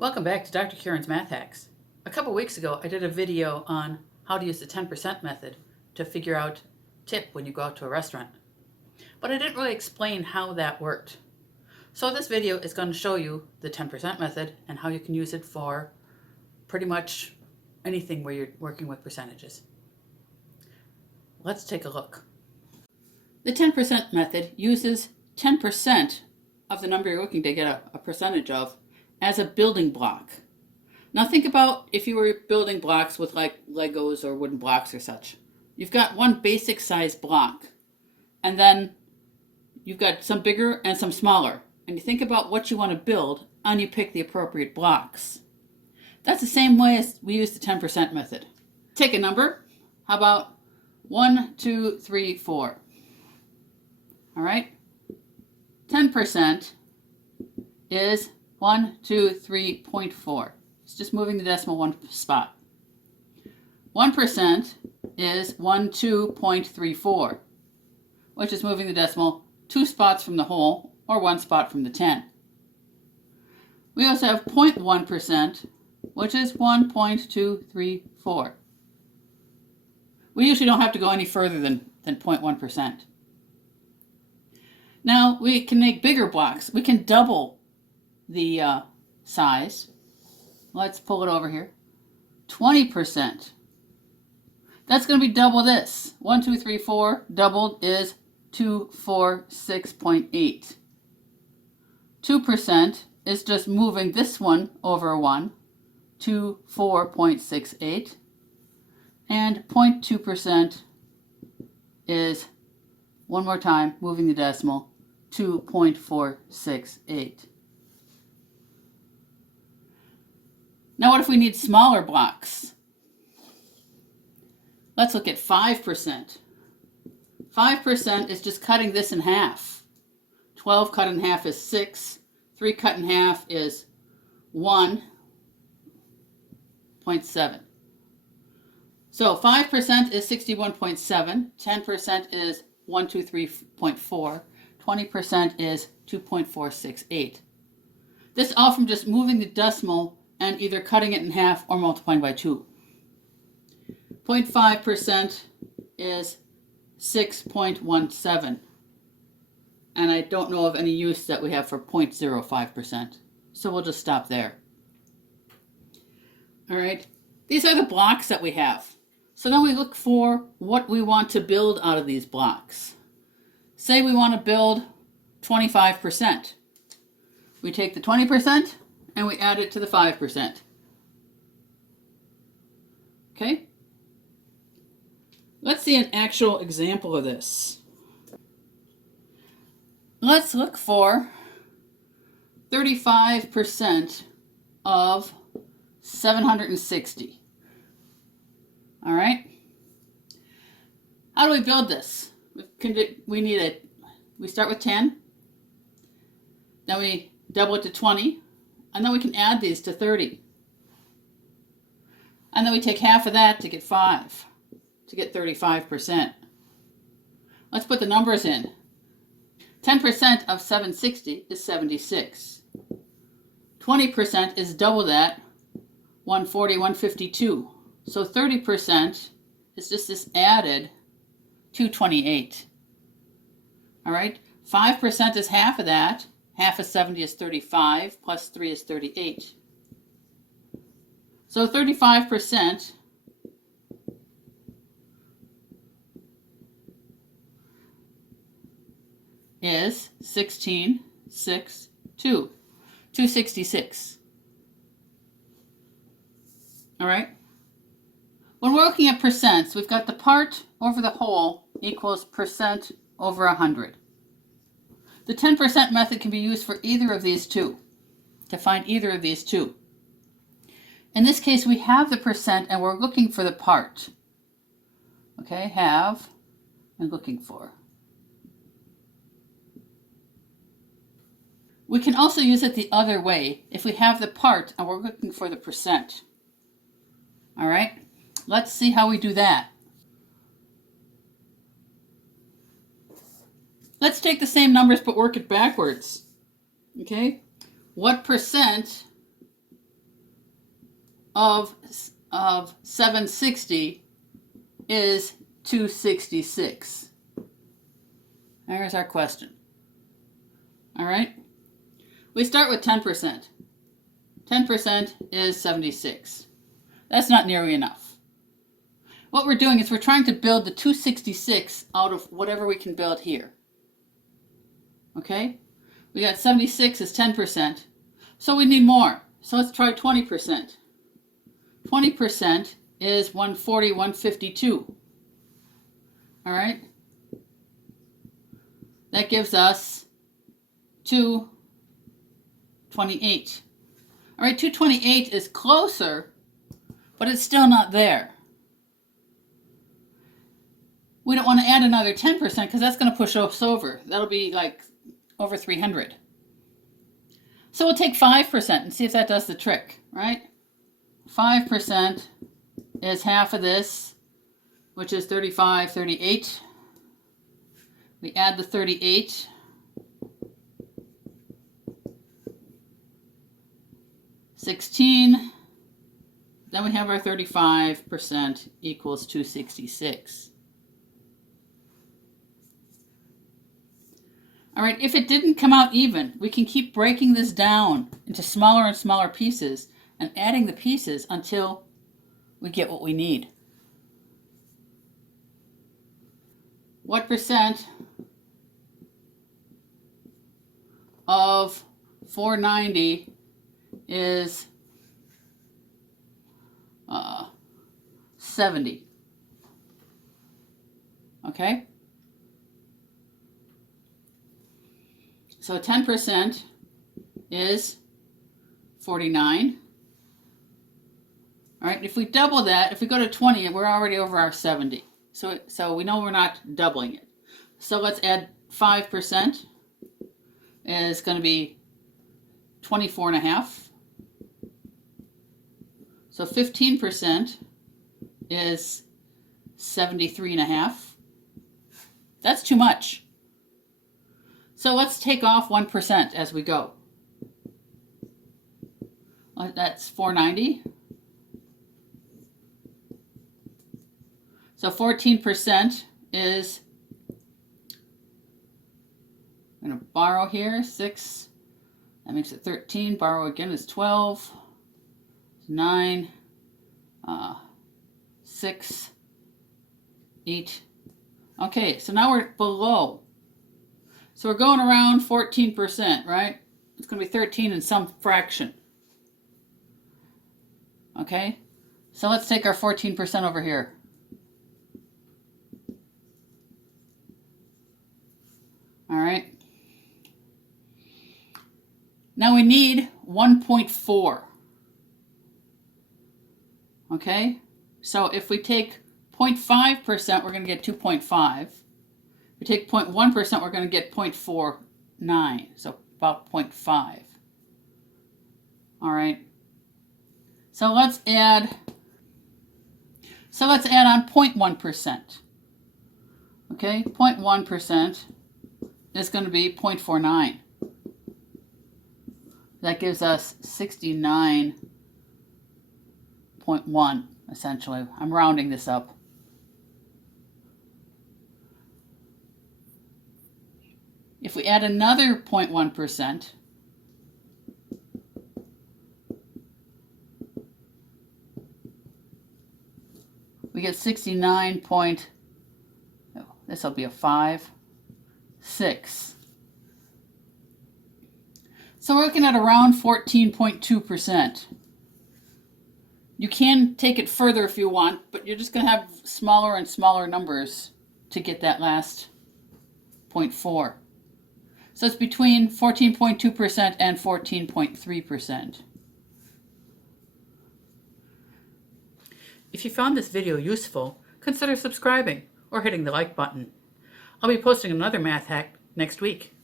Welcome back to Dr. Kieran's Math Hacks. A couple weeks ago, I did a video on how to use the 10% method to figure out tip when you go out to a restaurant. But I didn't really explain how that worked. So this video is going to show you the 10% method and how you can use it for pretty much anything where you're working with percentages. Let's take a look. The 10% method uses 10% of the number you're looking to get a percentage of as a building block. Now think about if you were building blocks with like Legos or wooden blocks or such. You've got one basic size block, and then you've got some bigger and some smaller. And you think about what you want to build, and you pick the appropriate blocks. That's the same way as we use the 10% method. Take a number. How about 1, 2, 3, 4? All right. 10% is 123.4. It's just moving the decimal one spot. 1% is 12.34, which is moving the decimal 2 spots from the whole or 1 spot from the 10. We also have 0.1%, which is 1.234. We usually don't have to go any further than 0.1%. Now we can make bigger blocks. We can double the size. Let's pull it over here. 20%. That's going to be double this. 1, 2, 3, 4 doubled is 246.8. 2% is just moving this one over 1 to 4.68. And 0.2% is, one more time, moving the decimal to 0.468. Now what if we need smaller blocks? Let's look at 5%. 5% is just cutting this in half. 12 cut in half is 6. 3 cut in half is 1.7. So 5% is 61.7. 10% is 123.4. 20% is 2.468. This all from just moving the decimal and either cutting it in half or multiplying by 2. 0.5% is 6.17. And I don't know of any use that we have for 0.05%. So we'll just stop there. All right. These are the blocks that we have. So now we look for what we want to build out of these blocks. Say we want to build 25%. We take the 20% and we add it to the 5%. Okay? Let's see an actual example of this. Let's look for 35% of 760. All right? How do we build this? We start with 10, then we double it to 20, and then we can add these to 30. And then we take half of that to get 5, to get 35%. Let's put the numbers in. 10% of 760 is 76. 20% is double that, 140, 152. So 30% is just this added 228. All right, 5% is half of that. Half of 70 is 35, plus 3 is 38. So 35% is 1662, 266. All right. When we're looking at percents, we've got the part over the whole equals percent over 100. The 10% method can be used for either of these two, to find either of these two. In this case, we have the percent and we're looking for the part. Okay, have and looking for. We can also use it the other way if we have the part and we're looking for the percent. All right, let's see how we do that. Let's take the same numbers but work it backwards. Okay, what percent of 760 is 266? There's our question. All right. We start with 10%. 10% is 76. That's not nearly enough. What we're doing is we're trying to build the 266 out of whatever we can build here. Okay? We got 76 is 10%. So we need more. So let's try 20%. 20% is 140, 152. All right? That gives us 228. All right, 228 is closer, but it's still not there. We don't want to add another 10% because that's going to push us over. That'll be like over 300. So we'll take 5% and see if that does the trick, right? 5% is half of this, which is 35, 38. We add the 38. 16. Then we have our 35% equals 266. All right, if it didn't come out even, we can keep breaking this down into smaller and smaller pieces and adding the pieces until we get what we need. What percent of 490 is 70? Okay? So 10% is 49. All right, if we double that, if we go to 20, we're already over our 70. So we know we're not doubling it. So let's add 5% is going to be 24 and a half. So 15% is 73 and a half. That's too much. So let's take off 1% as we go. That's 490. So 14% is, I'm going to borrow here, 6. That makes it 13. Borrow again is 12. 9. 6. 8. Okay, so now we're below. So we're going around 14%, right? It's going to be 13 and some fraction. Okay, so let's take our 14% over here. All right. Now we need 1.4. Okay, so if we take 0.5%, we're going to get 2.5. If we take 0.1%, we're going to get 0.49, so about 0.5. All right. So let's add on 0.1%. Okay, 0.1% is going to be 0.49. That gives us 69.1, essentially. I'm rounding this up. If we add another 0.1%, we get 69 point, this will be a 5, 6. So we're looking at around 14.2%. You can take it further if you want, but you're just going to have smaller and smaller numbers to get that last 0.4. So it's between 14.2% and 14.3%. If you found this video useful, consider subscribing or hitting the like button. I'll be posting another math hack next week.